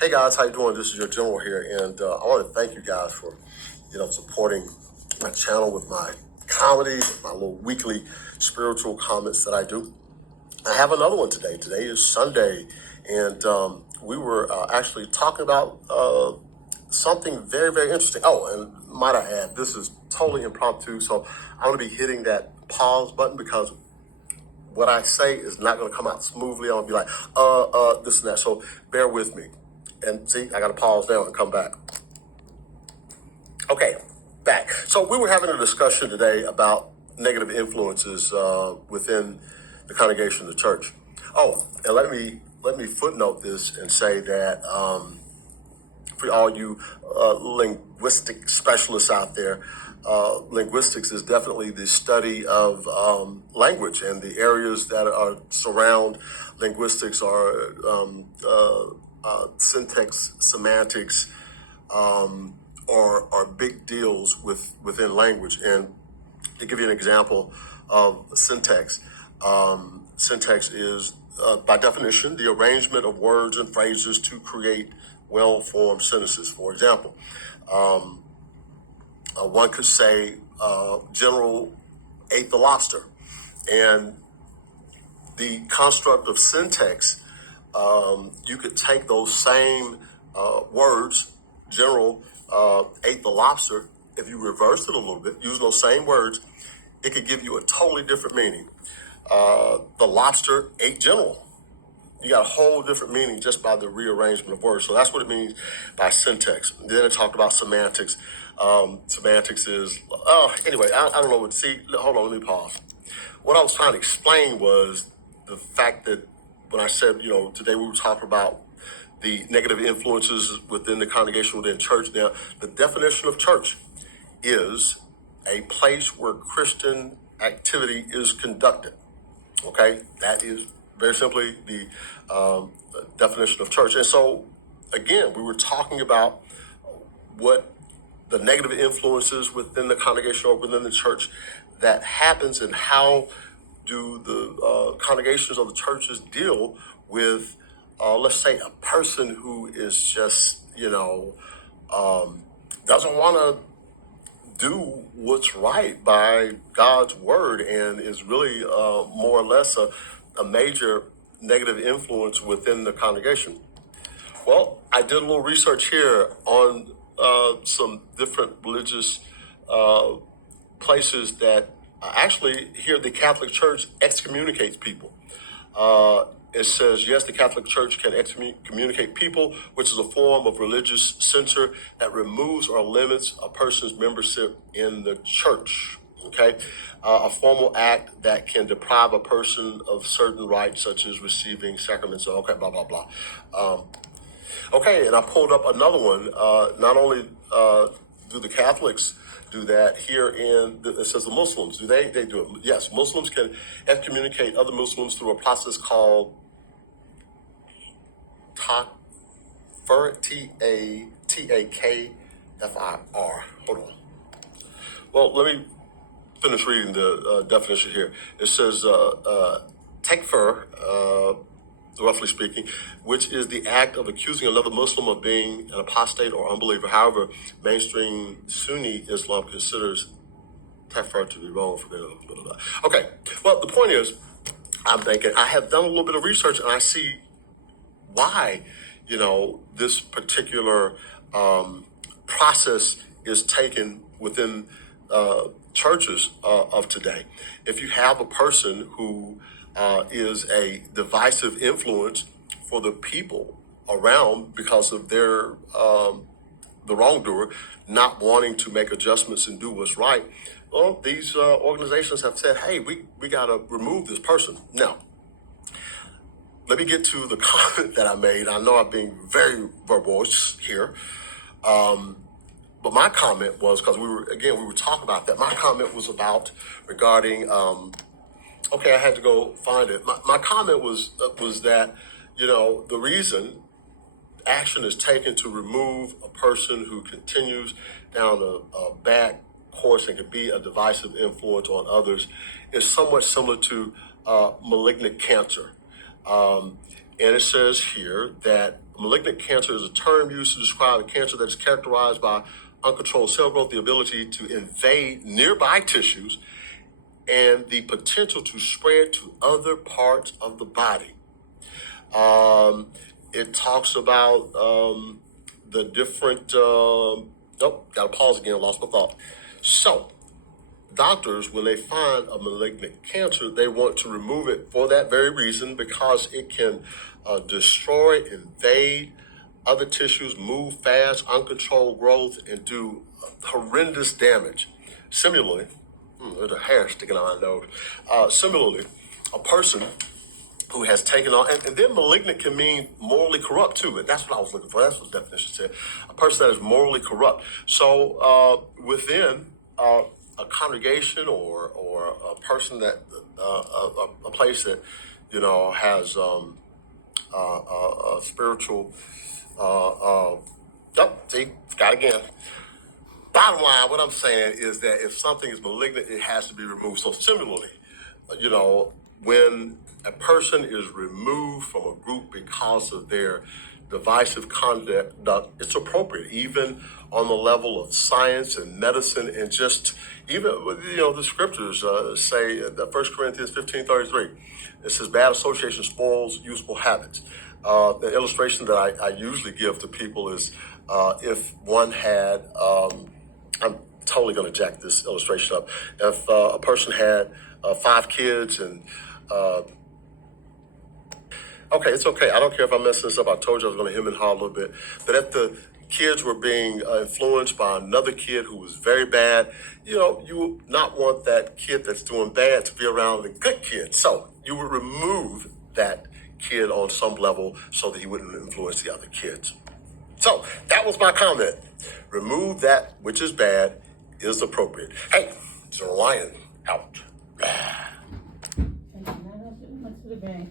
Hey guys, how you doing? This is your general here, and I want to thank you guys for, supporting my channel with my comedy, my little weekly spiritual comments that I do. I have another one today. Today is Sunday, and we were actually talking about something very, very interesting. Oh, and might I add, this is totally impromptu, so I'm going to be hitting that pause button because what I say is not going to come out smoothly. I'm going to be like, this and that. So bear with me. And see, I got to pause now and come back. Okay, back. So we were having a discussion today about negative influences within the congregation of the church. Oh, and let me footnote this and say that for all you linguistic specialists out there, linguistics is definitely the study of language, and the areas that surround linguistics are syntax, semantics, are big deals within language. And to give you an example of syntax, syntax is, by definition, the arrangement of words and phrases to create well-formed sentences. For example, one could say, General ate the lobster. And the construct of syntax, you could take those same words, General ate the lobster. If you reversed it a little bit, using those same words, it could give you a totally different meaning. The lobster ate General. You got a whole different meaning just by the rearrangement of words. So that's what it means by syntax. Then it talked about semantics. Semantics is, anyway, I don't know what, see, hold on, let me pause. What I was trying to explain was the fact that when I said, today we were talking about the negative influences within the congregation, within church. Now, the definition of church is a place where Christian activity is conducted. Okay, that is very simply the definition of church. And so, again, we were talking about what the negative influences within the congregation or within the church that happens, and how do the congregations of the churches deal with, let's say, a person who is just, doesn't want to do what's right by God's word and is really more or less a major negative influence within the congregation. Well, I did a little research here on some different religious places that actually here the Catholic Church excommunicates people. It says, yes, the Catholic Church can excommunicate people, which is a form of religious censure that removes or limits a person's membership in the church. Okay, a formal act that can deprive a person of certain rights, such as receiving sacraments. Okay, blah blah blah. Okay, and I pulled up another one. Not only do the Catholics do that here it says the Muslims, do they do it? Yes, Muslims can excommunicate other Muslims through a process called takfir, Takfir. Hold on. Well, let me finish reading the definition here. It says takfir, roughly speaking, which is the act of accusing another Muslim of being an apostate or unbeliever. However, mainstream Sunni Islam considers takfir to be wrong for them. Okay, well, the point is, I'm thinking, I have done a little bit of research and I see why, this particular process is taken within churches of today. If you have a person who is a divisive influence for the people around because of their the wrongdoer not wanting to make adjustments and do what's right, well, these organizations have said, hey, we got to remove this person. Now, let me get to the comment that I made. I know I'm being very verbose here. But my comment was, because we were talking about that. My comment was regarding, okay, I had to go find it. My comment was that, the reason action is taken to remove a person who continues down a bad course and can be a divisive influence on others is somewhat similar to malignant cancer. And it says here that Malignant cancer is a term used to describe a cancer that is characterized by uncontrolled cell growth, the ability to invade nearby tissues, and the potential to spread to other parts of the body. It talks about the different. Nope, got to pause again. Lost my thought. So, doctors, when they find a malignant cancer, they want to remove it for that very reason, because it can destroy, invade other tissues, move fast, uncontrolled growth, and do horrendous damage. Similarly, there's a hair sticking out my nose. Similarly, a person who has taken on, and then malignant can mean morally corrupt too, and that's what I was looking for. That's what the definition said. A person that is morally corrupt. So within a congregation or a person that a place that has a spiritual. See, got it again. Bottom line, what I'm saying is that if something is malignant, it has to be removed. So similarly, when a person is removed from a group because of their divisive conduct, it's appropriate, even on the level of science and medicine, and just even, the scriptures say that 1 Corinthians 15:33, it says bad association spoils useful habits. The illustration that I usually give to people is if one had, I'm totally going to jack this illustration up. If a person had 5 kids and okay, it's okay. I don't care if I'm messing this up. I told you I was going to hem and haw a little bit. But if the kids were being influenced by another kid who was very bad, you would not want that kid that's doing bad to be around the good kid. So you would remove that kid on some level so that he wouldn't influence the other kids. So that was my comment. Remove that which is bad is appropriate. Hey, it's a lion out.